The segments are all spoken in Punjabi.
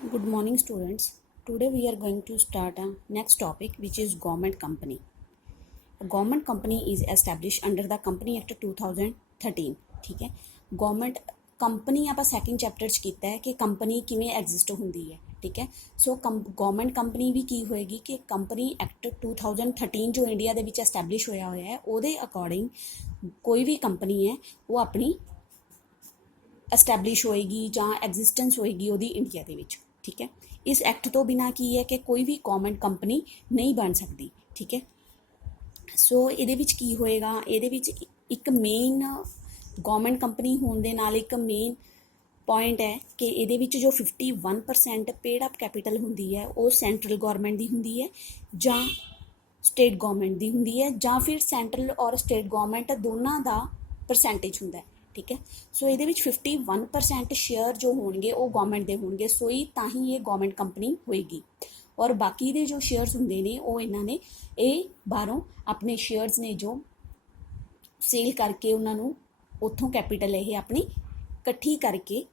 Good morning, students. Today we are going to start a next topic, which is government company. A government company is established under the Company Act 2013. ठीक है, गवर्नमेंट कंपनी ਆਪਾਂ ਸੈਕਿੰਡ ਚੈਪਟਰ 'ਚ ਕੀਤਾ ਹੈ ਕਿ ਕੰਪਨੀ ਕਿਵੇਂ ਐਗਜ਼ਿਸਟ ਹੁੰਦੀ ਹੈ। ਠੀਕ ਹੈ, ਸੋ ਗਵਰਨਮੈਂਟ ਕੰਪਨੀ ਵੀ ਕੀ ਹੋਏਗੀ ਕਿ ਕੰਪਨੀ ਐਕਟ 2013 ਜੋ ਇੰਡੀਆ ਦੇ ਵਿੱਚ ਐਸਟੈਬਲਿਸ਼ ਹੋਇਆ ਹੈ ਉਹਦੇ ਅਕੋਰਡਿੰਗ ਕੋਈ ਵੀ ਕੰਪਨੀ ਹੈ ਉਹ ਆਪਣੀ ਐਸਟੈਬਲਿਸ਼ ਹੋਏਗੀ ਜਾਂ ਐਗਜ਼ਿਸਟੈਂਸ ਹੋਏਗੀ ਉਹਦੀ ਇੰਡੀਆ ਦੇ ਵਿੱਚ। ਠੀਕ ਹੈ, ਇਸ ਐਕਟ ਤੋਂ ਬਿਨਾਂ ਕੀ ਹੈ ਕਿ ਕੋਈ ਵੀ ਗਵਰਨਮੈਂਟ ਕੰਪਨੀ ਨਹੀਂ ਬਣ ਸਕਦੀ। ਠੀਕ ਹੈ, ਸੋ ਇਹਦੇ ਵਿੱਚ ਕੀ ਹੋਏਗਾ, ਇਹਦੇ ਵਿੱਚ ਇੱਕ ਮੇਨ ਗਵਰਨਮੈਂਟ ਕੰਪਨੀ ਹੋਣ ਦੇ ਨਾਲ ਇੱਕ ਮੇਨ ਪੁਆਇੰਟ ਹੈ ਕਿ ਇਹਦੇ ਵਿੱਚ ਜੋ 51% ਪੇਡ ਅਪ ਕੈਪੀਟਲ ਹੁੰਦੀ ਹੈ ਉਹ ਸੈਂਟਰਲ ਗੌਰਮੈਂਟ ਦੀ ਹੁੰਦੀ ਹੈ ਜਾਂ ਸਟੇਟ ਗੌਰਮੈਂਟ ਦੀ ਹੁੰਦੀ ਹੈ ਜਾਂ ਫਿਰ ਸੈਂਟਰਲ ਔਰ ਸਟੇਟ ਗੌਰਮੈਂਟ ਦੋਨਾਂ ਦਾ ਪਰਸੈਂਟੇਜ ਹੁੰਦਾ ਹੈ। ਠੀਕ ਹੈ, ਸੋ ਇਹਦੇ ਵਿੱਚ 51% ਸ਼ੇਅਰ ਜੋ ਹੋਣਗੇ ਉਹ ਗੌਰਮੈਂਟ ਦੇ ਹੋਣਗੇ, ਸੋ ਹੀ ਤਾਂ ਹੀ ਇਹ ਗੌਰਮੈਂਟ ਕੰਪਨੀ ਹੋਏਗੀ। ਔਰ ਬਾਕੀ ਦੇ ਜੋ ਸ਼ੇਅਰਸ ਹੁੰਦੇ ਨੇ ਉਹ ਇਹਨਾਂ ਨੇ ਇਹ ਬਾਹਰੋਂ ਆਪਣੇ ਸ਼ੇਅਰਸ ਨੇ ਜੋ ਸੇਲ ਕਰਕੇ ਉਹਨਾਂ ਨੂੰ ਉੱਥੋਂ ਕੈਪੀਟਲ ਇਹ ਆਪਣੀ ਇਕੱਠੀ ਕਰਕੇ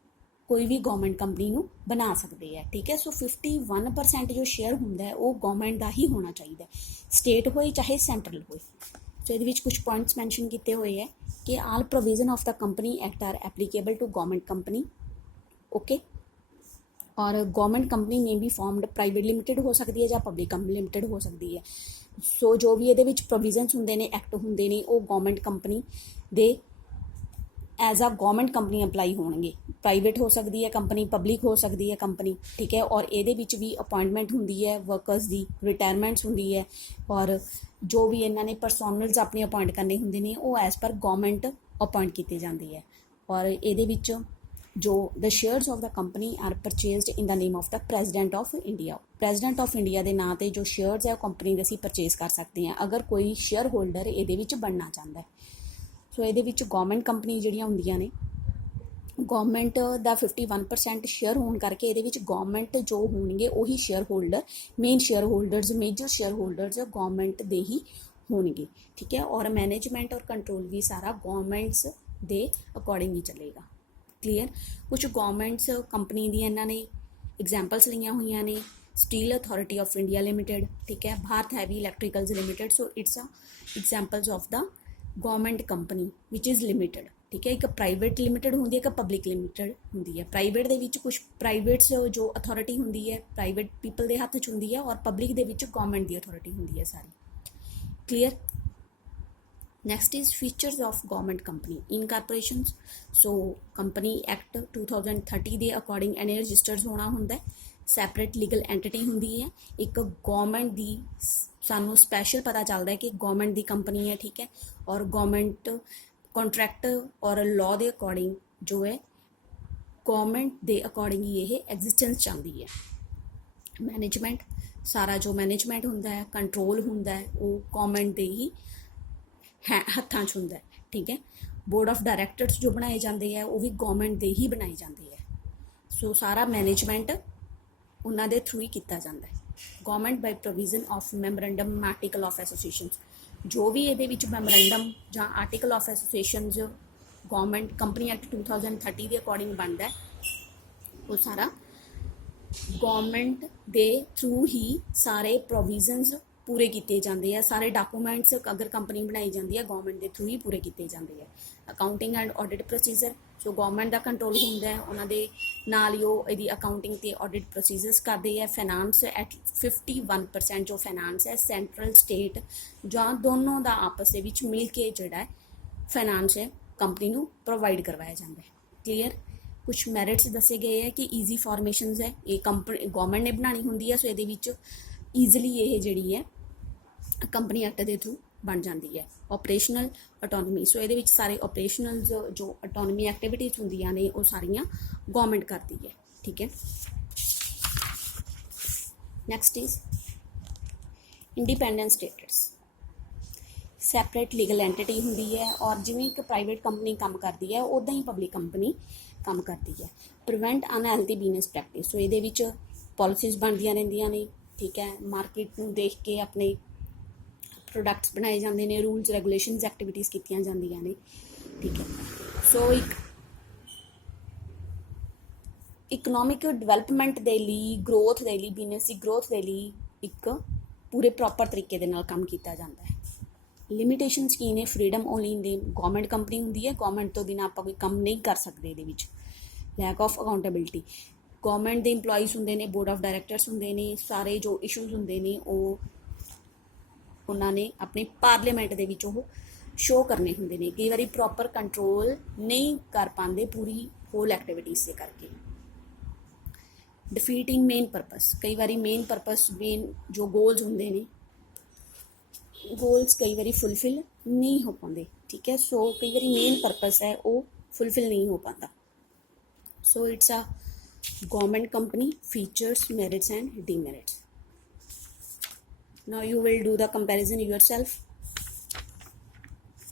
ਕੋਈ ਵੀ ਗਵਰਨਮੈਂਟ ਕੰਪਨੀ ਨੂੰ ਬਣਾ ਸਕਦੇ ਆ। ਠੀਕ ਹੈ, ਸੋ 51% ਜੋ ਸ਼ੇਅਰ ਹੁੰਦਾ ਹੈ ਉਹ ਗਵਰਨਮੈਂਟ ਦਾ ਹੀ ਹੋਣਾ ਚਾਹੀਦਾ, ਸਟੇਟ ਹੋਏ ਚਾਹੇ ਸੈਂਟਰਲ ਹੋਏ। ਸੋ ਇਹਦੇ ਵਿੱਚ ਕੁਝ ਪੁਆਇੰਟਸ ਮੈਂਸ਼ਨ ਕੀਤੇ ਹੋਏ ਹੈ ਕਿ all provision of the company act are applicable to government company. Okay, ਔਰ ਗਵਰਨਮੈਂਟ ਕੰਪਨੀ ਨੇ ਵੀ ਫਾਰਮਡ ਪ੍ਰਾਈਵੇਟ ਲਿਮਿਟਡ ਹੋ ਸਕਦੀ ਹੈ ਜਾਂ ਪਬਲਿਕ ਲਿਮਿਟਡ ਹੋ ਸਕਦੀ ਹੈ। ਸੋ ਜੋ ਵੀ ਇਹਦੇ ਵਿੱਚ ਪ੍ਰੋਵੀਜ਼ਨਸ ਹੁੰਦੇ ਨੇ, ਐਕਟ ਹੁੰਦੇ ਨੇ, ਉਹ ਗਵਰਨਮੈਂਟ ਕੰਪਨੀ ਦੇ as a government company apply ਹੋਣਗੇ। ਪ੍ਰਾਈਵੇਟ ਹੋ ਸਕਦੀ ਹੈ ਕੰਪਨੀ, ਪਬਲਿਕ ਹੋ ਸਕਦੀ ਹੈ ਕੰਪਨੀ। ਠੀਕ ਹੈ, ਔਰ ਇਹਦੇ ਵਿੱਚ ਵੀ ਅਪਾਇੰਟਮੈਂਟ ਹੁੰਦੀ ਹੈ ਵਰਕਰਸ ਦੀ, ਰਿਟਾਇਰਮੈਂਟਸ ਹੁੰਦੀ ਹੈ, ਔਰ ਜੋ ਵੀ ਇਹਨਾਂ ਨੇ ਪਰਸੋਨਲਸ ਆਪਣੇ ਅਪਾਇੰਟ ਕਰਨੇ ਹੁੰਦੇ ਨੇ ਉਹ ਐਜ਼ ਪਰ ਗਵਰਨਮੈਂਟ ਅਪਾਇੰਟ ਕੀਤੇ ਜਾਂਦੀ ਹੈ। ਔਰ ਇਹਦੇ ਵਿੱਚ ਜੋ the shares of the company are purchased in the name of the president of India. President of India ਦੇ ਨਾਂ 'ਤੇ ਜੋ ਸ਼ੇਅਰਸ ਹੈ ਉਹ ਕੰਪਨੀ ਦੇ ਅਸੀਂ ਪਰਚੇਜ਼ ਕਰ ਸਕਦੇ ਹਾਂ ਅਗਰ ਕੋਈ ਸ਼ੇਅਰ ਹੋਲਡਰ ਇਹਦੇ ਵਿੱਚ ਬਣਨਾ ਚਾਹੁੰਦਾ ਹੈ। ਸੋ ਇਹਦੇ ਵਿੱਚ ਗਵਰਨਮੈਂਟ ਕੰਪਨੀ ਜਿਹੜੀਆਂ ਹੁੰਦੀਆਂ ਨੇ, ਗਵਰਨਮੈਂਟ ਦਾ 51% ਸ਼ੇਅਰ ਹੋਣ ਕਰਕੇ ਇਹਦੇ ਵਿੱਚ ਗਵਰਨਮੈਂਟ ਜੋ ਹੋਣਗੇ ਉਹੀ share holder, main share holders, major share holders government ਦੇ ਹੀ ਹੋਣਗੇ। ਠੀਕ ਹੈ, ਔਰ ਮੈਨੇਜਮੈਂਟ ਔਰ ਕੰਟਰੋਲ ਵੀ ਸਾਰਾ ਗਵਰਨਮੈਂਟਸ ਦੇ ਅਕੋਰਡਿੰਗ ਹੀ ਚੱਲੇਗਾ। ਕਲੀਅਰ, ਕੁਝ ਗਵਰਨਮੈਂਟਸ ਕੰਪਨੀ ਦੀਆਂ ਇਹਨਾਂ ਨੇ ਐਗਜ਼ਾਮਪਲਸ ਲਈਆਂ ਹੋਈਆਂ ਨੇ, steel authority of India limited. ਠੀਕ ਹੈ, Bharat heavy electricals limited. So it's a examples of the government company which is limited. ਠੀਕ ਹੈ, ਇੱਕ ਪ੍ਰਾਈਵੇਟ ਲਿਮਿਟਡ ਹੁੰਦੀ ਹੈ, ਇੱਕ ਪਬਲਿਕ ਲਿਮਿਟਡ ਹੁੰਦੀ ਹੈ। ਪ੍ਰਾਈਵੇਟ ਦੇ ਵਿੱਚ ਕੁਝ ਪ੍ਰਾਈਵੇਟਸ ਜੋ ਅਥਾਰਟੀ ਹੁੰਦੀ ਹੈ ਪ੍ਰਾਈਵੇਟ ਪੀਪਲ ਦੇ ਹੱਥ 'ਚ ਹੁੰਦੀ ਹੈ, ਔਰ ਪਬਲਿਕ ਦੇ ਵਿੱਚ ਗਵਰਨਮੈਂਟ ਦੀ ਅਥਾਰਟੀ ਹੁੰਦੀ ਹੈ ਸਾਰੀ। Clear, next is features of government company incorporations. So company act 2030 ਦੇ ਅਕੋਰਡਿੰਗ ਇਹਨੇ ਰਜਿਸਟਰਡ ਹੋਣਾ ਹੁੰਦਾ, ਸੈਪਰੇਟ ਲੀਗਲ ਐਂਟਿਟੀ ਹੁੰਦੀ ਹੈ। ਇੱਕ ਗਵਰਨਮੈਂਟ ਦੀ ਸਾਨੂੰ ਸਪੈਸ਼ਲ ਪਤਾ ਚੱਲਦਾ ਹੈ ਕਿ ਗਵਰਨਮੈਂਟ ਦੀ ਕੰਪਨੀ ਹੈ। ਠੀਕ ਹੈ, ਔਰ ਗਵਰਨਮੈਂਟ ਕੰਟਰੈਕਟ ਔਰ ਲਾਅ ਦੇ ਅਕੋਰਡਿੰਗ ਜੋ ਹੈ ਗਵਰਨਮੈਂਟ ਦੇ ਅਕੋਰਡਿੰਗ ਹੀ ਇਹ ਐਗਜ਼ਿਸਟੈਂਸ ਚਾਹੁੰਦੀ ਹੈ। ਮੈਨੇਜਮੈਂਟ, ਸਾਰਾ ਜੋ ਮੈਨੇਜਮੈਂਟ ਹੁੰਦਾ ਹੈ, ਕੰਟਰੋਲ ਹੁੰਦਾ ਹੈ, ਉਹ ਗਵਰਨਮੈਂਟ ਦੇ ਹੀ ਹੱਥਾਂ 'ਚ ਹੁੰਦਾ ਹੈ। ਠੀਕ ਹੈ, ਬੋਰਡ ਆਫ ਡਾਇਰੈਕਟਰਸ ਜੋ ਬਣਾਏ ਜਾਂਦੇ ਆ ਉਹ ਵੀ ਗਵਰਨਮੈਂਟ ਦੇ ਹੀ ਬਣਾਏ ਜਾਂਦੇ ਹੈ। ਸੋ ਸਾਰਾ ਮੈਨੇਜਮੈਂਟ ਉਹਨਾਂ ਦੇ ਥਰੂ ਹੀ ਕੀਤਾ ਜਾਂਦਾ ਹੈ। Government by provision of memorandum article of associations, ਜੋ ਵੀ ਇਹਦੇ ਵਿੱਚ ਮੈਮੋਰੈਂਡਮ ਜਾਂ article of associations government company act 2030 ਦੇ ਅਕੋਰਡਿੰਗ ਬਣਦਾ ਉਹ ਸਾਰਾ ਗਵਰਨਮੈਂਟ ਦੇ ਥਰੂ ਹੀ ਸਾਰੇ ਪ੍ਰੋਵੀਜ਼ਨਸ ਪੂਰੇ ਕੀਤੇ ਜਾਂਦੇ ਆ। ਸਾਰੇ ਡਾਕੂਮੈਂਟਸ ਅਗਰ ਕੰਪਨੀ ਬਣਾਈ ਜਾਂਦੀ ਹੈ ਗਵਰਨਮੈਂਟ ਦੇ ਥਰੂ ਹੀ ਪੂਰੇ ਕੀਤੇ ਜਾਂਦੇ ਆ। Accounting and audit procedure, so government the control ਹੁੰਦਾ ਹੈ, ਉਹਨਾਂ ਦੇ ਨਾਲ ਹੀ ਉਹ ਇਹਦੀ ਅਕਾਊਂਟਿੰਗ ਤੇ ਆਡਿਟ ਪ੍ਰੋਸੀਜਰਸ ਕਰਦੇ ਆ। ਫਾਈਨਾਂਸ ਐਟ 51% ਜੋ ਫਾਈਨਾਂਸ ਹੈ ਸੈਂਟਰਲ ਸਟੇਟ ਜਾਂ ਦੋਨੋਂ ਦਾ ਆਪਸ ਦੇ ਵਿੱਚ ਮਿਲ ਕੇ ਜਿਹੜਾ ਹੈ ਫਾਈਨਾਂਸ ਹੈ ਕੰਪਨੀ ਨੂੰ ਪ੍ਰੋਵਾਈਡ ਕਰਵਾਇਆ ਜਾਂਦਾ ਹੈ। ਕਲੀਅਰ, ਕੁਛ ਮੈਰਿਟਸ ਦੱਸੇ ਗਏ ਹੈ ਕਿ ਈਜ਼ੀ ਫਾਰਮੇਸ਼ਨਸ ਹੈ, ਇਹ ਕੰਪਨੀ ਗਵਰਨਮੈਂਟ ਨੇ ਬਣਾਉਣੀ ਹੁੰਦੀ ਹੈ, ਸੋ ਇਹਦੇ ਵਿੱਚ ਈਜ਼ੀਲੀ ਇਹ ਜਿਹੜੀ ਹੈ ਕੰਪਨੀ ਐਕਟ ਦੇ ਥਰੂ ਬਣ ਜਾਂਦੀ ਹੈ। ਆਪਰੇਸ਼ਨਲ ਆਟੋਨਮੀ, ਸੋ ਇਹਦੇ ਵਿੱਚ ਸਾਰੇ ਆਪਰੇਸ਼ਨਲ ਜੋ ਆਟੋਨਮੀ ਐਕਟੀਵਿਟੀਜ਼ ਹੁੰਦੀਆਂ ਨੇ ਉਹ ਸਾਰੀਆਂ ਗਵਰਨਮੈਂਟ ਕਰਦੀ ਹੈ। ਠੀਕ ਹੈ, next is independent status. Separate legal entity ਹੁੰਦੀ ਹੈ, ਔਰ ਜਿਵੇਂ ਇੱਕ ਪ੍ਰਾਈਵੇਟ ਕੰਪਨੀ ਕੰਮ ਕਰਦੀ ਹੈ ਉੱਦਾਂ ਹੀ ਪਬਲਿਕ ਕੰਪਨੀ ਕੰਮ ਕਰਦੀ ਹੈ। ਪ੍ਰੀਵੈਂਟ ਅਨਹੈਲਥੀ ਬਿਜ਼ਨਸ ਪ੍ਰੈਕਟਿਸ, ਸੋ ਇਹਦੇ ਵਿੱਚ ਪਾਲਿਸੀਜ਼ ਬਣਦੀਆਂ ਰਹਿੰਦੀਆਂ ਨੇ। ਠੀਕ ਹੈ, ਮਾਰਕੀਟ ਨੂੰ ਦੇਖ ਕੇ ਆਪਣੇ ਪ੍ਰੋਡਕਟਸ ਬਣਾਏ ਜਾਂਦੇ ਨੇ, ਰੂਲਸ ਰੈਗੂਲੇਸ਼ਨਸ ਐਕਟੀਵਿਟੀਜ਼ ਕੀਤੀਆਂ ਜਾਂਦੀਆਂ ਨੇ। ਠੀਕ ਹੈ, ਸੋ ਇੱਕ ਇਕਨੋਮਿਕ ਡਿਵੈਲਪਮੈਂਟ ਦੇ ਲਈ, ਗਰੋਥ ਦੇ ਲਈ, ਬਿਜ਼ਨਸ ਦੀ ਗਰੋਥ ਦੇ ਲਈ ਇੱਕ ਪੂਰੇ ਪ੍ਰੋਪਰ ਤਰੀਕੇ ਦੇ ਨਾਲ ਕੰਮ ਕੀਤਾ ਜਾਂਦਾ ਹੈ। ਲਿਮਿਟੇਸ਼ਨਸ ਕੀ ਨੇ? ਫਰੀडम ਓਨਲੀ ਇਨ ਦੀ ਗਵਰਨਮੈਂਟ ਕੰਪਨੀ ਹੁੰਦੀ ਹੈ, ਗਵਰਨਮੈਂਟ ਤੋਂ ਬਿਨਾਂ ਆਪਾਂ ਕੋਈ ਕੰਮ ਨਹੀਂ ਕਰ ਸਕਦੇ ਇਹਦੇ ਵਿੱਚ। ਲੈਕ ਆਫ ਅਕਾਊਂਟੇਬਿਲਿਟੀ, ਗਵਰਨਮੈਂਟ ਦੇ ਇੰਪਲੋਈਜ਼ ਹੁੰਦੇ ਨੇ, ਬੋਰਡ ਆਫ ਡਾਇਰੈਕਟਰਸ ਹੁੰਦੇ ਨੇ, ਸਾਰੇ ਜੋ ਇਸ਼ੂਜ਼ ਹੁੰਦੇ ਨੇ ਉਹ ਉਹਨਾਂ ਨੇ ਆਪਣੇ ਪਾਰਲੀਮੈਂਟ ਦੇ ਵਿੱਚ ਉਹ ਸ਼ੋਅ ਕਰਨੇ ਹੁੰਦੇ ਨੇ। ਕਈ ਵਾਰੀ ਪ੍ਰੋਪਰ ਕੰਟਰੋਲ ਨਹੀਂ ਕਰ ਪਾਉਂਦੇ ਪੂਰੀ ਹੋਲ ਐਕਟੀਵਿਟੀਜ਼ ਦੇ ਕਰਕੇ। ਡਿਫੀਟਿੰਗ ਮੇਨ ਪਰਪਸ, ਕਈ ਵਾਰੀ ਮੇਨ ਪਰਪਸ, ਮੇਨ ਜੋ ਗੋਲਸ ਹੁੰਦੇ ਨੇ, ਗੋਲਸ ਕਈ ਵਾਰੀ ਫੁਲਫਿਲ ਨਹੀਂ ਹੋ ਪਾਉਂਦੇ, ਠੀਕ ਹੈ। ਸੋ ਕਈ ਵਾਰੀ ਮੇਨ ਪਰਪਸ ਹੈ ਉਹ ਫੁਲਫਿਲ ਨਹੀਂ ਹੋ ਪਾਉਂਦਾ। So it's a government company, features, merits and demerits. Now you will do the comparison yourself.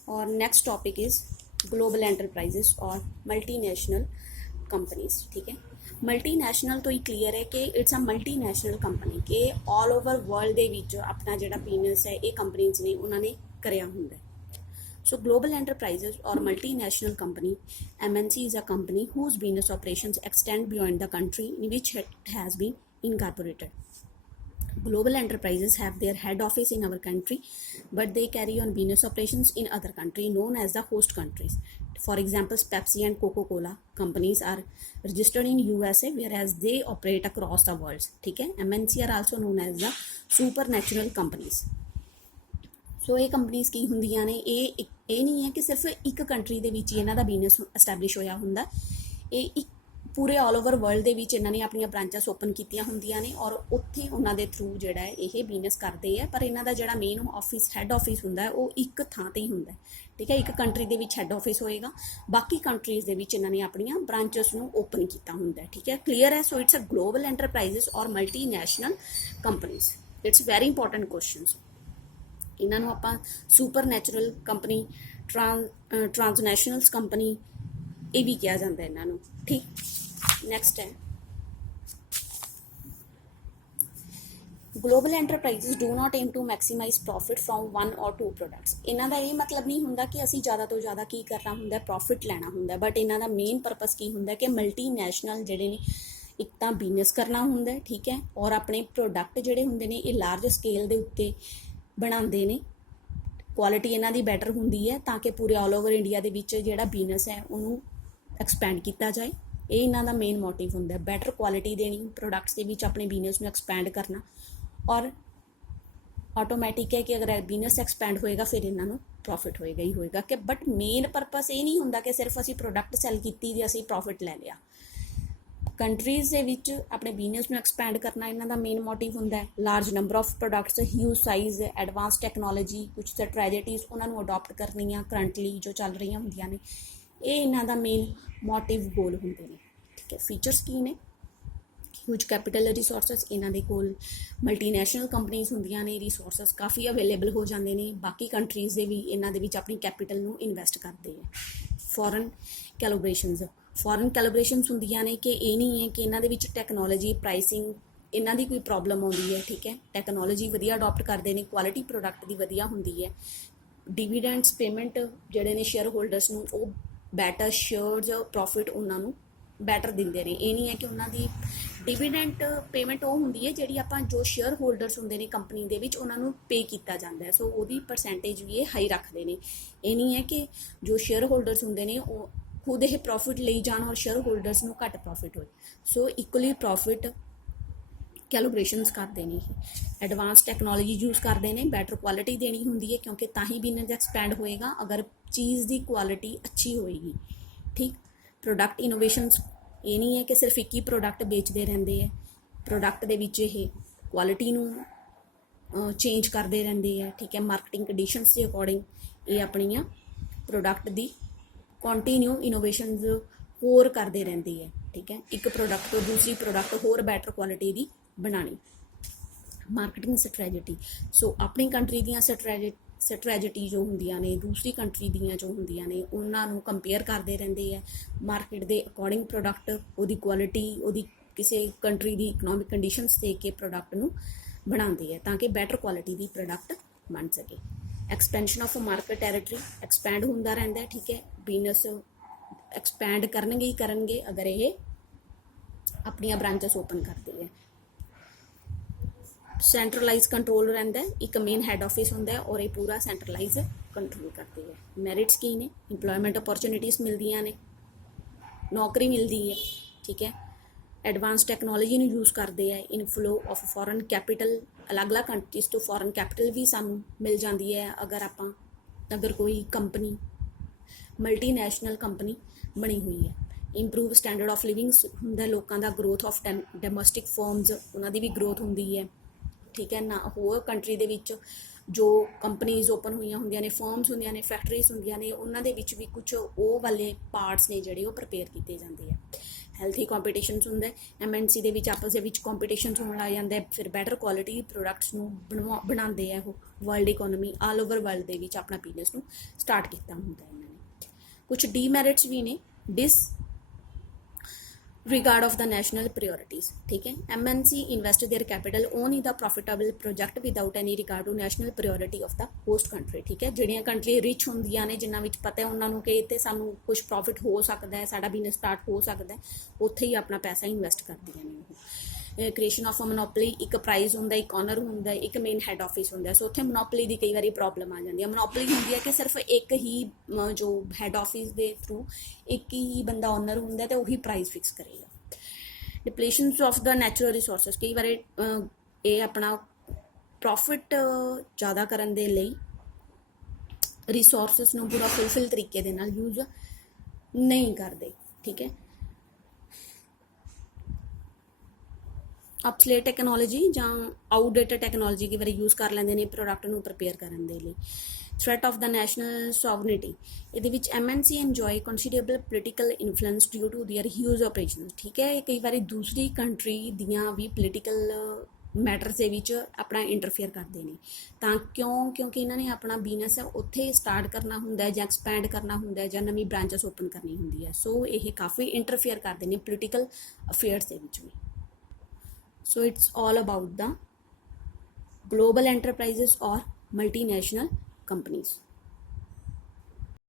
Or next topic is global enterprises or multinational companies, ठीक है। मल्टीनैशनल तो ही क्लीयर है कि इट्स अ मल्टीनैशनल कंपनी कि ऑल ओवर वर्ल्ड ਦੇ ਵਿੱਚ ਆਪਣਾ ਜਿਹੜਾ ਬਿਜ਼ਨਸ ਹੈ ਇਹ ਕੰਪਨੀਜ਼ ਨੇ ਉਹਨਾਂ ਨੇ ਕਰਿਆ ਹੁੰਦਾ ਹੈ। So global enterprises or multinational company, MNC is a company whose business operations extend beyond the country in which it has been incorporated. Global enterprises have their head office in our country, but they carry on business operations in other country known as the host countries. For example, Pepsi and Coca-Cola companies are registered in USA, whereas they operate across the world. ठीक है, MNC are also known as the supranational companies. ਸੋ ਇਹ ਕੰਪਨੀਜ਼ ਕੀ ਹੁੰਦੀਆਂ ਨੇ? ਇਹ ਨਹੀਂ ਹੈ ਕਿ ਸਿਰਫ ਇੱਕ ਕੰਟਰੀ ਦੇ ਵਿੱਚ ਹੀ ਇਹਨਾਂ ਦਾ ਬਿਜ਼ਨਸ ਐਸਟੈਬਲਿਸ਼ ਹੋਇਆ ਹੁੰਦਾ। ਇਹ ਇੱਕ ਪੂਰੇ ਆਲ ਓਵਰ ਵਰਲਡ ਦੇ ਵਿੱਚ ਇਹਨਾਂ ਨੇ ਆਪਣੀਆਂ ਬ੍ਰਾਂਚਸ ਓਪਨ ਕੀਤੀਆਂ ਹੁੰਦੀਆਂ ਨੇ ਔਰ ਉੱਥੇ ਉਹਨਾਂ ਦੇ ਥਰੂ ਜਿਹੜਾ ਹੈ ਇਹ ਬਿਜ਼ਨਸ ਕਰਦੇ ਆ। ਪਰ ਇਹਨਾਂ ਦਾ ਜਿਹੜਾ ਮੇਨ ਆਫਿਸ, ਹੈੱਡ ਆਫਿਸ ਹੁੰਦਾ ਉਹ ਇੱਕ ਥਾਂ 'ਤੇ ਹੀ ਹੁੰਦਾ, ਠੀਕ ਹੈ। ਇੱਕ ਕੰਟਰੀ ਦੇ ਵਿੱਚ ਹੈੱਡ ਆਫਿਸ ਹੋਏਗਾ, ਬਾਕੀ ਕੰਟਰੀਜ਼ ਦੇ ਵਿੱਚ ਇਹਨਾਂ ਨੇ ਆਪਣੀਆਂ ਬ੍ਰਾਂਚਸ ਨੂੰ ਓਪਨ ਕੀਤਾ ਹੁੰਦਾ, ਠੀਕ ਹੈ। ਕਲੀਅਰ ਹੈ? So it's a global enterprises ਔਰ multinational companies. It's very important questions. ਇਹਨਾਂ ਨੂੰ ਆਪਾਂ super natural company, transnationals company ਇਹ ਵੀ ਕਿਹਾ ਜਾਂਦਾ ਇਹਨਾਂ ਨੂੰ, ਠੀਕ। ਨੈਕਸਟ ਹੈ global enterprises do not aim to maximise profit from 1 or 2 products. ਇਹਨਾਂ ਦਾ ਇਹ ਮਤਲਬ ਨਹੀਂ ਹੁੰਦਾ ਕਿ ਅਸੀਂ ਜ਼ਿਆਦਾ ਤੋਂ ਜ਼ਿਆਦਾ ਕੀ ਕਰਨਾ ਹੁੰਦਾ, ਪ੍ਰੋਫਿਟ ਲੈਣਾ ਹੁੰਦਾ, ਬਟ ਇਹਨਾਂ ਦਾ ਮੇਨ ਪਰਪਸ ਕੀ ਹੁੰਦਾ ਕਿ ਮਲਟੀਨੈਸ਼ਨਲ ਜਿਹੜੇ ਨੇ ਇੱਕ ਤਾਂ ਬਿਜ਼ਨਸ ਕਰਨਾ ਹੁੰਦਾ, ਠੀਕ ਹੈ, ਔਰ ਆਪਣੇ ਪ੍ਰੋਡਕਟ ਜਿਹੜੇ ਹੁੰਦੇ ਨੇ ਇਹ ਲਾਰਜ ਸਕੇਲ ਦੇ ਉੱਤੇ ਬਣਾਉਂਦੇ ਨੇ। ਕੁਆਲਿਟੀ ਇਹਨਾਂ ਦੀ ਬੈਟਰ ਹੁੰਦੀ ਹੈ ਤਾਂ ਕਿ ਪੂਰੇ ਆਲ ਓਵਰ ਇੰਡੀਆ ਦੇ ਵਿੱਚ ਜਿਹੜਾ ਬਿਜ਼ਨਸ ਹੈ ਉਹਨੂੰ ਐਕਸਪੈਂਡ ਕੀਤਾ ਜਾਏ। ਇਹ ਇਹਨਾਂ ਦਾ ਮੇਨ ਮੋਟਿਵ ਹੁੰਦਾ, ਬੈਟਰ ਕੁਆਲਿਟੀ ਦੇਣੀ, ਪ੍ਰੋਡਕਟਸ ਦੇ ਵਿੱਚ ਆਪਣੇ ਬਿਜ਼ਨਸ ਨੂੰ ਐਕਸਪੈਂਡ ਕਰਨਾ। ਔਰ ਆਟੋਮੈਟਿਕ ਹੈ ਕਿ ਅਗਰ ਬਿਜ਼ਨਸ ਐਕਸਪੈਂਡ ਹੋਏਗਾ ਫਿਰ ਇਹਨਾਂ ਨੂੰ ਪ੍ਰੋਫਿਟ ਹੋਏਗਾ ਹੀ ਹੋਏਗਾ। ਕਿ ਬਟ ਮੇਨ ਪਰਪਸ ਇਹ ਨਹੀਂ ਹੁੰਦਾ ਕਿ ਸਿਰਫ ਅਸੀਂ ਪ੍ਰੋਡਕਟ ਸੈੱਲ ਕੀਤੀ ਤੇ ਅਸੀਂ ਪ੍ਰੋਫਿਟ ਲੈ ਲਿਆ। ਕੰਟਰੀਜ਼ ਦੇ ਵਿੱਚ ਆਪਣੇ ਬਿਜ਼ਨਸ ਨੂੰ ਐਕਸਪੈਂਡ ਕਰਨਾ ਇਹਨਾਂ ਦਾ ਮੇਨ ਮੋਟਿਵ ਹੁੰਦਾ ਹੈ। Large number of products, huge size, advance technology, ਕੁਝ ਸਟ੍ਰੈਟਜੀਜ਼ ਉਹਨਾਂ ਨੂੰ ਅਡੋਪਟ ਕਰਨੀਆਂ ਕਰੰਟਲੀ ਜੋ ਚੱਲ ਰਹੀਆਂ ਹੁੰਦੀਆਂ ਨੇ, ਇਹ ਇਹਨਾਂ ਦਾ ਮੇਨ ਮੋਟਿਵ ਗੋਲ ਹੁੰਦੇ ਨੇ, ਠੀਕ ਹੈ। ਫੀਚਰਸ ਕੀ ਨੇ? ਹਿਊਜ ਕੈਪੀਟਲ ਰਿਸੋਰਸਸ, ਇਹਨਾਂ ਦੇ ਕੋਲ ਮਲਟੀਨੈਸ਼ਨਲ ਕੰਪਨੀਜ਼ ਹੁੰਦੀਆਂ ਨੇ, ਰਿਸੋਰਸਸ ਕਾਫੀ ਅਵੇਲੇਬਲ ਹੋ ਜਾਂਦੇ ਨੇ। ਬਾਕੀ ਕੰਟਰੀਜ਼ ਦੇ ਵੀ ਇਹਨਾਂ ਦੇ ਵਿੱਚ ਆਪਣੀ ਕੈਪੀਟਲ ਨੂੰ ਇਨਵੈਸਟ ਕਰਦੇ ਹੈ। ਫੋਰਨ ਕੋਲੈਬੋਰੇਸ਼ਨਸ, ਫੋਰਨ ਕੋਲੈਬੋਰੇਸ਼ਨਸ ਹੁੰਦੀਆਂ ਨੇ ਕਿ ਇਹ ਨਹੀਂ ਹੈ ਕਿ ਇਹਨਾਂ ਦੇ ਵਿੱਚ ਟੈਕਨੋਲੋਜੀ, ਪ੍ਰਾਈਸਿੰਗ ਇਹਨਾਂ ਦੀ ਕੋਈ ਪ੍ਰੋਬਲਮ ਆਉਂਦੀ ਹੈ, ਠੀਕ ਹੈ। ਟੈਕਨੋਲੋਜੀ ਵਧੀਆ ਅਡੋਪਟ ਕਰਦੇ ਨੇ, ਕੁਆਲਿਟੀ ਪ੍ਰੋਡਕਟ ਦੀ ਵਧੀਆ ਹੁੰਦੀ ਹੈ। ਡਿਵੀਡੈਂਡਸ ਪੇਮੈਂਟ ਜਿਹੜੇ ਨੇ ਸ਼ੇਅਰ ਹੋਲਡਰਸ ਨੂੰ ਉਹ ਬੈਟਰ ਸ਼ੇਅਰਜ਼ ਪ੍ਰੋਫਿਟ ਉਹਨਾਂ ਨੂੰ ਬੈਟਰ ਦਿੰਦੇ ਨੇ। ਇਹ ਨਹੀਂ ਹੈ ਕਿ ਉਹਨਾਂ ਦੀ ਡਿਵੀਡੈਂਟ ਪੇਮੈਂਟ ਉਹ ਹੁੰਦੀ ਹੈ ਜਿਹੜੀ ਆਪਾਂ ਜੋ ਸ਼ੇਅਰ ਹੋਲਡਰਸ ਹੁੰਦੇ ਨੇ ਕੰਪਨੀ ਦੇ ਵਿੱਚ ਉਹਨਾਂ ਨੂੰ ਪੇ ਕੀਤਾ ਜਾਂਦਾ ਹੈ। ਸੋ ਉਹਦੀ ਪਰਸੈਂਟੇਜ ਵੀ ਇਹ ਹਾਈ ਰੱਖਦੇ ਨੇ। ਇਹ ਨਹੀਂ ਹੈ ਕਿ ਜੋ ਸ਼ੇਅਰ ਹੋਲਡਰਸ ਹੁੰਦੇ ਨੇ ਉਹ ਖੁਦ ਇਹ ਪ੍ਰੋਫਿਟ ਲਈ ਜਾਣ ਔਰ ਸ਼ੇਅਰ ਹੋਲਡਰਸ ਨੂੰ ਘੱਟ ਪ੍ਰੋਫਿਟ ਹੋਏ। ਸੋ ਇਕੁਅਲੀ ਪ੍ਰੋਫਿਟ ਕੈਲੀਬ੍ਰੇਸ਼ਨਸ ਕਰਦੇ ਨੇ। ਐਡਵਾਂਸ ਟੈਕਨੋਲੋਜੀ ਯੂਜ਼ ਕਰਦੇ ਨੇ, ਬੈਟਰ ਕੁਆਲਿਟੀ ਦੇਣੀ ਹੁੰਦੀ ਹੈ ਕਿਉਂਕਿ ਤਾਂ ਹੀ ਬਿਜ਼ਨਸ ਐਕਸਪੈਂਡ ਹੋਏਗਾ ਅਗਰ ਚੀਜ਼ ਦੀ ਕੁਆਲਿਟੀ ਅੱਛੀ ਹੋਏਗੀ, ਠੀਕ। ਪ੍ਰੋਡਕਟ ਇਨੋਵੇਸ਼ਨਸ, ਇਹ ਨਹੀਂ ਹੈ ਕਿ ਸਿਰਫ ਇੱਕ ਹੀ ਪ੍ਰੋਡਕਟ ਵੇਚਦੇ ਰਹਿੰਦੇ ਹੈ। ਪ੍ਰੋਡਕਟ ਦੇ ਵਿੱਚ ਇਹ ਕੁਆਲਿਟੀ ਨੂੰ ਚੇਂਜ ਕਰਦੇ ਰਹਿੰਦੇ ਹੈ, ਠੀਕ ਹੈ। ਮਾਰਕੀਟਿੰਗ ਕੰਡੀਸ਼ਨਸ ਦੇ ਅਕੋਰਡਿੰਗ ਇਹ ਆਪਣੀਆਂ ਪ੍ਰੋਡਕਟ ਦੀ ਕੰਟੀਨਿਊ ਇਨੋਵੇਸ਼ਨਸ ਹੋਰ ਕਰਦੇ ਰਹਿੰਦੇ ਹੈ, ਠੀਕ ਹੈ। ਇੱਕ ਪ੍ਰੋਡਕਟ ਤੋਂ ਦੂਸਰੀ ਪ੍ਰੋਡਕਟ ਹੋਰ ਬੈਟਰ ਕੁਆਲਿਟੀ ਦੀ ਬਣਾਉਣੀ। ਮਾਰਕੀਟਿੰਗ ਸਟ੍ਰੈਟਜੀ, ਸੋ ਆਪਣੀ ਕੰਟਰੀ ਦੀਆਂ ਸਟ੍ਰੈਟਜੀ ਜੋ ਹੁੰਦੀਆਂ ਨੇ ਦੂਸਰੀ ਕੰਟਰੀ ਦੀਆਂ ਜੋ ਹੁੰਦੀਆਂ ਨੇ ਉਹਨਾਂ ਨੂੰ ਕੰਪੇਅਰ ਕਰਦੇ ਰਹਿੰਦੇ ਹੈ। ਮਾਰਕੀਟ ਦੇ ਅਕੋਰਡਿੰਗ ਪ੍ਰੋਡਕਟ, ਉਹਦੀ ਕੁਆਲਿਟੀ, ਉਹਦੀ ਕਿਸੇ ਕੰਟਰੀ ਦੀ ਇਕਨੋਮਿਕ ਕੰਡੀਸ਼ਨਸ ਦੇਖ ਕੇ ਪ੍ਰੋਡਕਟ ਨੂੰ ਬਣਾਉਂਦੇ ਹੈ ਤਾਂ ਕਿ ਬੈਟਰ ਕੁਆਲਿਟੀ ਦੀ ਪ੍ਰੋਡਕਟ ਬਣ ਸਕੇ। Expansion of market territory, expand ਹੁੰਦਾ ਰਹਿੰਦਾ, ਠੀਕ ਹੈ। ਬਿਜ਼ਨਸ ਐਕਸਪੈਂਡ ਕਰਨਗੇ ਹੀ ਕਰਨਗੇ ਅਗਰ ਇਹ ਆਪਣੀਆਂ ਬ੍ਰਾਂਚਸ ਓਪਨ ਕਰਦੇ ਹੈ। ਸੈਂਟਰਲਾਈਜ਼ ਕੰਟਰੋਲ ਰਹਿੰਦਾ ਹੈ, ਇੱਕ ਮੇਨ ਹੈੱਡ ਆਫਿਸ ਹੁੰਦਾ ਹੈ ਔਰ ਇਹ ਪੂਰਾ ਸੈਂਟਰਲਾਈਜ਼ ਕੰਟਰੋਲ ਕਰਦੇ ਹੈ। ਮੈਰਿਟਸ ਕੀ ਨੇ? ਇੰਪਲੋਇਮੈਂਟ ਅਪੋਰਚੁਨਿਟੀਜ਼ ਮਿਲਦੀਆਂ ਨੇ, ਨੌਕਰੀ ਮਿਲਦੀ ਹੈ, ਠੀਕ ਹੈ। ਐਡਵਾਂਸ ਟੈਕਨੋਲੋਜੀ ਨੂੰ ਯੂਜ਼ ਕਰਦੇ ਹੈ। ਇਨਫਲੋ ਆਫ ਫੋਰਨ ਕੈਪੀਟਲ, ਅਲੱਗ-ਅਲੱਗ ਕੰਟਰੀਜ਼ ਤੋਂ ਫੋਰਨ ਕੈਪੀਟਲ ਵੀ ਸਾਨੂੰ ਮਿਲ ਜਾਂਦੀ ਹੈ ਅਗਰ ਕੋਈ ਕੰਪਨੀ ਮਲਟੀਨੈਸ਼ਨਲ ਕੰਪਨੀ ਬਣੀ ਹੋਈ ਹੈ। ਇੰਪਰੂਵ ਸਟੈਂਡਰਡ ਆਫ ਲਿਵਿੰਗ ਹੁੰਦਾ ਲੋਕਾਂ ਦਾ, ਗਰੋਥ ਆਫ ਡੋਮੈਸਟਿਕ ਫਰਮਸ, ਉਹਨਾਂ ਦੀ ਵੀ ਗਰੋਥ ਹੁੰਦੀ ਹੈ, ਠੀਕ ਹੈ ਨਾ। ਹੋਰ ਕੰਟਰੀ ਦੇ ਵਿੱਚ ਜੋ ਕੰਪਨੀਜ਼ ਓਪਨ ਹੋਈਆਂ ਹੁੰਦੀਆਂ ਨੇ, ਫਰਮਸ ਹੁੰਦੀਆਂ ਨੇ, ਫੈਕਟਰੀਜ਼ ਹੁੰਦੀਆਂ ਨੇ, ਉਹਨਾਂ ਦੇ ਵਿੱਚ ਵੀ ਕੁਝ ਉਹ ਵਾਲੇ ਪਾਰਟਸ ਨੇ ਜਿਹੜੇ ਉਹ ਪ੍ਰਪੇਅਰ ਕੀਤੇ ਜਾਂਦੇ ਆ। ਹੈਲਥੀ ਕੰਪੀਟੀਸ਼ਨਸ ਹੁੰਦਾ, MNC ਦੇ ਵਿੱਚ ਆਪਸ ਦੇ ਵਿੱਚ ਕੰਪੀਟੀਸ਼ਨਸ ਹੋਣ ਲੱਗ ਜਾਂਦਾ, ਫਿਰ ਬੈਟਰ ਕੁਆਲਿਟੀ ਪ੍ਰੋਡਕਟਸ ਨੂੰ ਬਣਾਉਂਦੇ ਆ। ਉਹ world economy all over world ਦੇ ਵਿੱਚ ਆਪਣਾ ਬਿਜ਼ਨਸ ਨੂੰ ਸਟਾਰਟ ਕੀਤਾ ਹੁੰਦਾ ਇਹਨਾਂ ਨੇ। ਕੁਝ ਡੀਮੈਰਿਟਸ ਵੀ ਨੇ, regard of the national priorities, ठीक है। MNC invest their capital on the profitable project without any regard to national priority of the host country, ठीक है। ਜਿਹੜੀਆਂ ਕੰਟਰੀ ਰਿਚ ਹੁੰਦੀਆਂ ਨੇ, ਜਿਨ੍ਹਾਂ ਵਿੱਚ ਪਤਾ ਹੈ ਉਹਨਾਂ ਨੂੰ ਕਿ ਇੱਥੇ ਸਾਨੂੰ ਕੁਝ ਪ੍ਰੋਫਿਟ ਹੋ ਸਕਦਾ ਹੈ, ਸਾਡਾ ਬਿਜ਼ਨਸ ਸਟਾਰਟ ਹੋ ਸਕਦਾ ਹੈ, ਉੱਥੇ ਹੀ ਆਪਣਾ ਪੈਸਾ ਇਨਵੈਸਟ ਕਰਦੀਆਂ ਨੇ ਉਹ। ਕ੍ਰੀਏਸ਼ਨ ਆਫ ਮੋਨੋਪਲੀ, ਇੱਕ ਪ੍ਰਾਈਜ਼ ਹੁੰਦਾ, ਇੱਕ ਓਨਰ ਹੁੰਦਾ, ਇੱਕ ਮੇਨ ਹੈੱਡ ਆਫਿਸ ਹੁੰਦਾ। ਸੋ ਉੱਥੇ ਮੋਨੋਪਲੀ ਦੀ ਕਈ ਵਾਰੀ ਪ੍ਰੋਬਲਮ ਆ ਜਾਂਦੀ ਹੈ। ਮੋਨੋਪਲੀ ਹੁੰਦੀ ਹੈ ਕਿ ਸਿਰਫ ਇੱਕ ਹੀ ਜੋ ਹੈੱਡ ਆਫਿਸ ਦੇ ਥਰੂ ਇੱਕ ਹੀ ਬੰਦਾ ਓਨਰ ਹੁੰਦਾ ਅਤੇ ਉਹੀ ਪ੍ਰਾਈਜ਼ ਫਿਕਸ ਕਰੇਗਾ। ਡਿਪਲੇਸ਼ਨਸ ਆਫ ਦਾ ਨੈਚੁਰਲ ਰਿਸੋਰਸਿਸ, ਕਈ ਵਾਰੀ ਇਹ ਆਪਣਾ ਪ੍ਰੋਫਿਟ ਜ਼ਿਆਦਾ ਕਰਨ ਦੇ ਲਈ ਰਿਸੋਰਸਿਸ ਨੂੰ ਪੂਰਾ ਫੁਲਫਿਲ ਤਰੀਕੇ ਦੇ ਨਾਲ ਯੂਜ਼ ਨਹੀਂ ਕਰਦੇ, ਠੀਕ ਹੈ। ਅਪਸਲੇਟ ਟੈਕਨੋਲੋਜੀ ਜਾਂ ਆਊਟਡੇਟਡ ਟੈਕਨੋਲੋਜੀ ਕਈ ਵਾਰੀ ਯੂਜ਼ ਕਰ ਲੈਂਦੇ ਨੇ ਪ੍ਰੋਡਕਟ ਨੂੰ ਪ੍ਰਪੇਅਰ ਕਰਨ ਦੇ ਲਈ। Threat of the national sovereignty, ਇਹਦੇ ਵਿੱਚ MNC enjoy considerable political influence due to their huge operation, ਠੀਕ ਹੈ। ਕਈ ਵਾਰੀ ਦੂਸਰੀ ਕੰਟਰੀ ਦੀਆਂ ਵੀ ਪੋਲੀਟੀਕਲ ਮੈਟਰਸ ਦੇ ਵਿੱਚ ਆਪਣਾ ਇੰਟਰਫੇਅਰ ਕਰਦੇ ਨੇ, ਤਾਂ ਕਿਉਂਕਿ ਇਹਨਾਂ ਨੇ ਆਪਣਾ ਬਿਜ਼ਨਸ ਉੱਥੇ ਸਟਾਰਟ ਕਰਨਾ ਹੁੰਦਾ ਜਾਂ ਐਕਸਪੈਂਡ ਕਰਨਾ ਹੁੰਦਾ ਜਾਂ ਨਵੀਂ ਬ੍ਰਾਂਚਸ ਓਪਨ ਕਰਨੀ ਹੁੰਦੀ ਹੈ। ਸੋ ਇਹ ਕਾਫੀ ਇੰਟਰਫੇਅਰ ਕਰਦੇ ਨੇ ਪੋਲੀਟੀਕਲ ਅਫੇਅਰਸ ਦੇ ਵਿੱਚ ਵੀ। So it's all about the global enterprises or multinational companies.